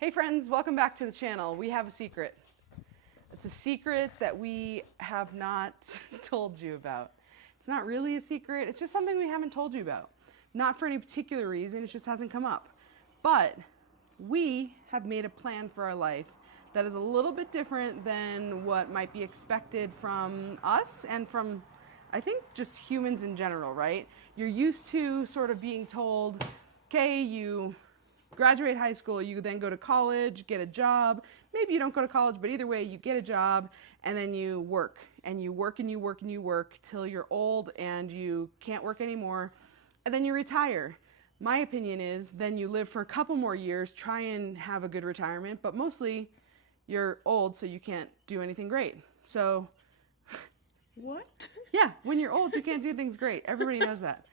Hey friends, welcome back to the channel. We have a secret. It's a secret that we have not told you about. It's not really a secret, it's just something we haven't told you about. Not for any particular reason, it just hasn't come up. But we have made a plan for our life that is a little bit different than what might be expected from us and from, I think, just humans in general, right? You're used to sort of being told, okay, you graduate high school, you then go to college, get a job. Maybe you don't go to college, but either way, you get a job and then you work and you work and you work and you work till you're old and you can't work anymore. And then you retire. My opinion is then you live for a couple more years, try and have a good retirement, but mostly you're old, so you can't do anything great. So, what? Yeah, when you're old, you can't do things great. Everybody knows that.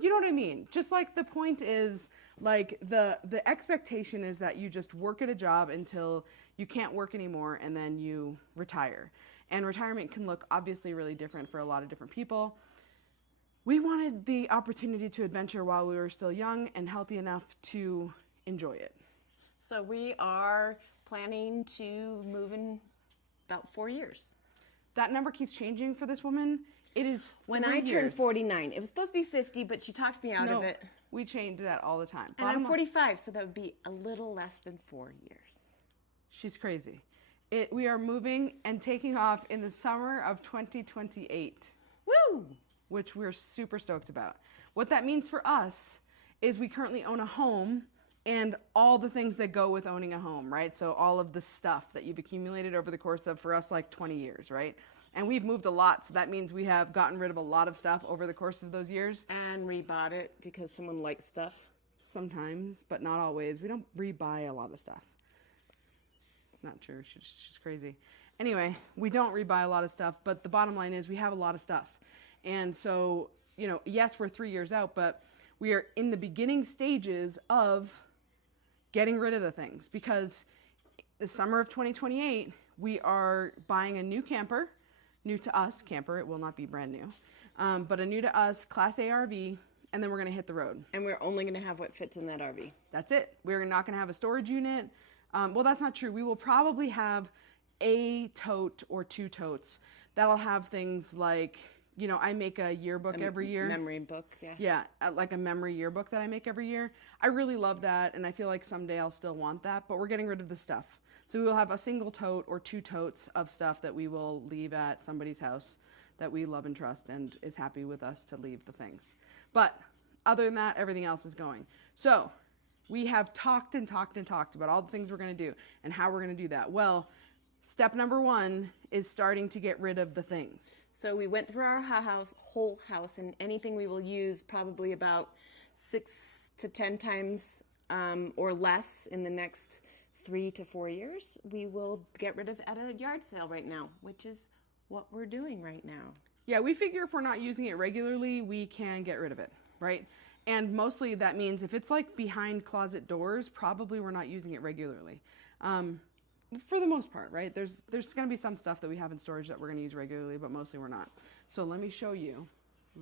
You know what I mean? Just like the point is, like the expectation is that you just work at a job until you can't work anymore and then you retire. And retirement can look obviously really different for a lot of different people. We wanted the opportunity to adventure while we were still young and healthy enough to enjoy it. So we are planning to move in about 4 years. That number keeps changing for this woman. It is when I turned 49. It was supposed to be 50, but she talked me out of it. We change that all the time. And I'm 45, so that would be a little less than 4 years. She's crazy. We are moving and taking off in the summer of 2028. Woo! Which we're super stoked about. What that means for us is we currently own a home and all the things that go with owning a home, right? So all of the stuff that you've accumulated over the course of, for us, like 20 years, right? And we've moved a lot, so that means we have gotten rid of a lot of stuff over the course of those years. And rebought it because someone likes stuff. Sometimes, but not always. We don't rebuy a lot of stuff. It's not true. She's crazy. Anyway, we don't rebuy a lot of stuff, but the bottom line is we have a lot of stuff. And so, you know, yes, we're 3 years out, but we are in the beginning stages of getting rid of the things because the summer of 2028, we are buying a new camper. New to us camper, it will not be brand new, but a new to us Class A RV, and then we're going to hit the road. And we're only going to have what fits in that RV. That's it. We're not going to have a storage unit. Well, that's not true. We will probably have a tote or two totes that'll have things like, you know, I make a yearbook every year. Memory book, yeah. Yeah, like a memory yearbook that I make every year. I really love that, and I feel like someday I'll still want that, but we're getting rid of the stuff. So we will have a single tote or two totes of stuff that we will leave at somebody's house that we love and trust and is happy with us to leave the things. But other than that, everything else is going. So we have talked and talked and talked about all the things we're going to do and how we're going to do that. Well, step number one is starting to get rid of the things. So we went through our whole house, and anything we will use probably about 6 to 10 times or less in the next 3 to 4 years, we will get rid of at a yard sale right now, which is what we're doing right now. Yeah, we figure if we're not using it regularly, we can get rid of it, right? And mostly that means if it's like behind closet doors, probably we're not using it regularly. For the most part, right? There's going to be some stuff that we have in storage that we're going to use regularly, but mostly we're not. So let me show you.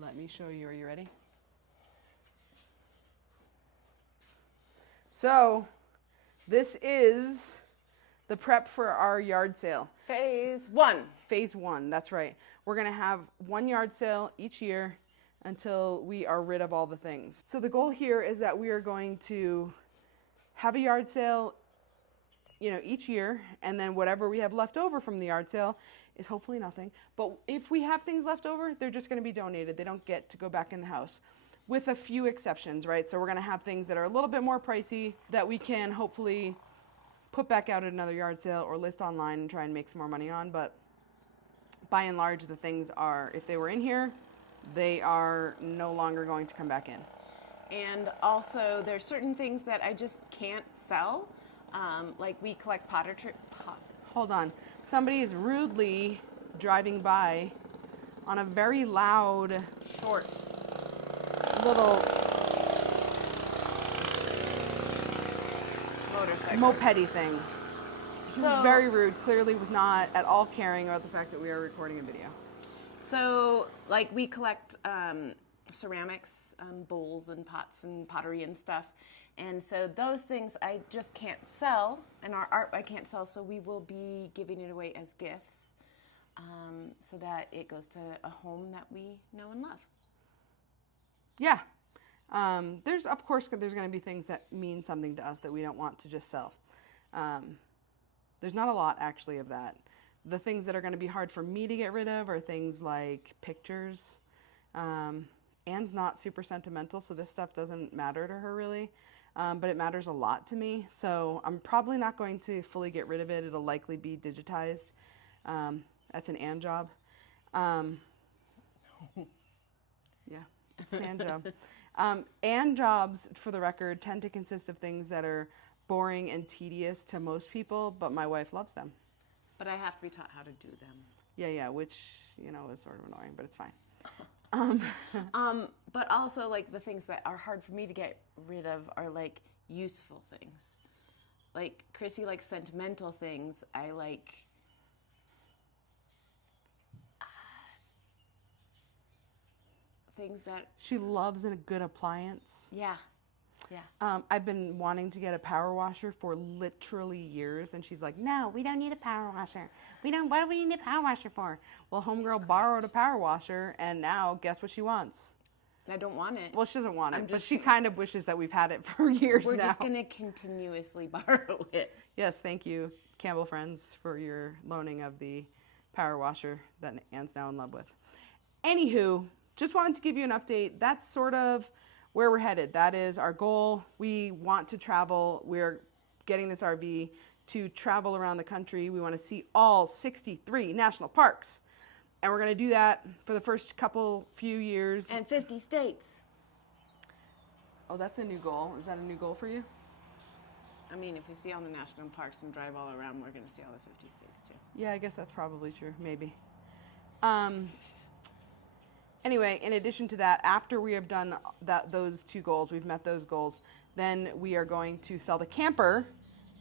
Are you ready? So this is the prep for our yard sale. Phase one. Phase one, that's right. We're going to have one yard sale each year until we are rid of all the things. So the goal here is that we are going to have a yard sale, you know, each year, and then whatever we have left over from the yard sale is hopefully nothing. But if we have things left over, they're just going to be donated. They don't get to go back in the house, with a few exceptions, right? So we're going to have things that are a little bit more pricey that we can hopefully put back out at another yard sale or list online and try and make some more money on. But by and large, the things are, if they were in here, they are no longer going to come back in. And also, there's certain things that I just can't sell. Like we collect Hold on. Somebody is rudely driving by on a very loud, short, little motorcycle mopedy thing. He was very rude, clearly was not at all caring about the fact that we are recording a video. So, like, we collect ceramics, bowls and pots and pottery and stuff. And so those things I just can't sell, and our art I can't sell, so we will be giving it away as gifts, so that it goes to a home that we know and love. Yeah. There's going to be things that mean something to us that we don't want to just sell. There's not a lot actually of that. The things that are going to be hard for me to get rid of are things like pictures. Anne's not super sentimental, so this stuff doesn't matter to her really. But it matters a lot to me. So I'm probably not going to fully get rid of it. It'll likely be digitized. That's an Anne job. Yeah, it's an Anne job. Anne jobs, for the record, tend to consist of things that are boring and tedious to most people, but my wife loves them. But I have to be taught how to do them. Yeah, which, is sort of annoying, but it's fine. But also, like, the things that are hard for me to get rid of are, like, useful things. Like, Chrissy likes sentimental things. I like... things that... She loves a good appliance. Yeah. I've been wanting to get a power washer for literally years, and she's like, "No, we don't need a power washer. What do we need a power washer for?" Well, homegirl borrowed a power washer, and now guess what she wants? And I don't want it. Well, she doesn't want it, but she kind of wishes that we've had it for years now. We're just going to continuously borrow it. Yes, thank you, Campbell Friends, for your loaning of the power washer that Anne's now in love with. Anywho, just wanted to give you an update. That's sort of where we're headed. That is our goal. We want to travel. We're getting this RV to travel around the country. We want to see all 63 national parks. And we're going to do that for the first few years. And 50 states. Oh, that's a new goal. Is that a new goal for you? I mean, if we see all the national parks and drive all around, we're going to see all the 50 states too. Yeah, I guess that's probably true. Maybe. Anyway, in addition to that, after we have done those two goals, we've met those goals, then we are going to sell the camper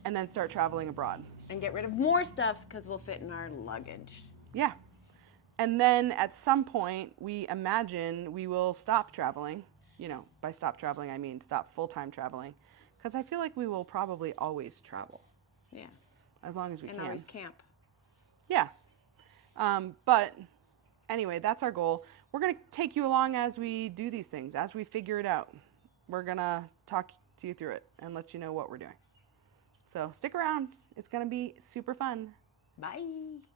and then start traveling abroad. And get rid of more stuff because we'll fit in our luggage. Yeah. And then at some point, we imagine we will stop traveling. By stop traveling, I mean stop full-time traveling. Because I feel like we will probably always travel. Yeah. As long as we can. And always camp. Yeah. But anyway, that's our goal. We're going to take you along as we do these things, as we figure it out. We're going to talk to you through it and let you know what we're doing. So stick around. It's going to be super fun. Bye.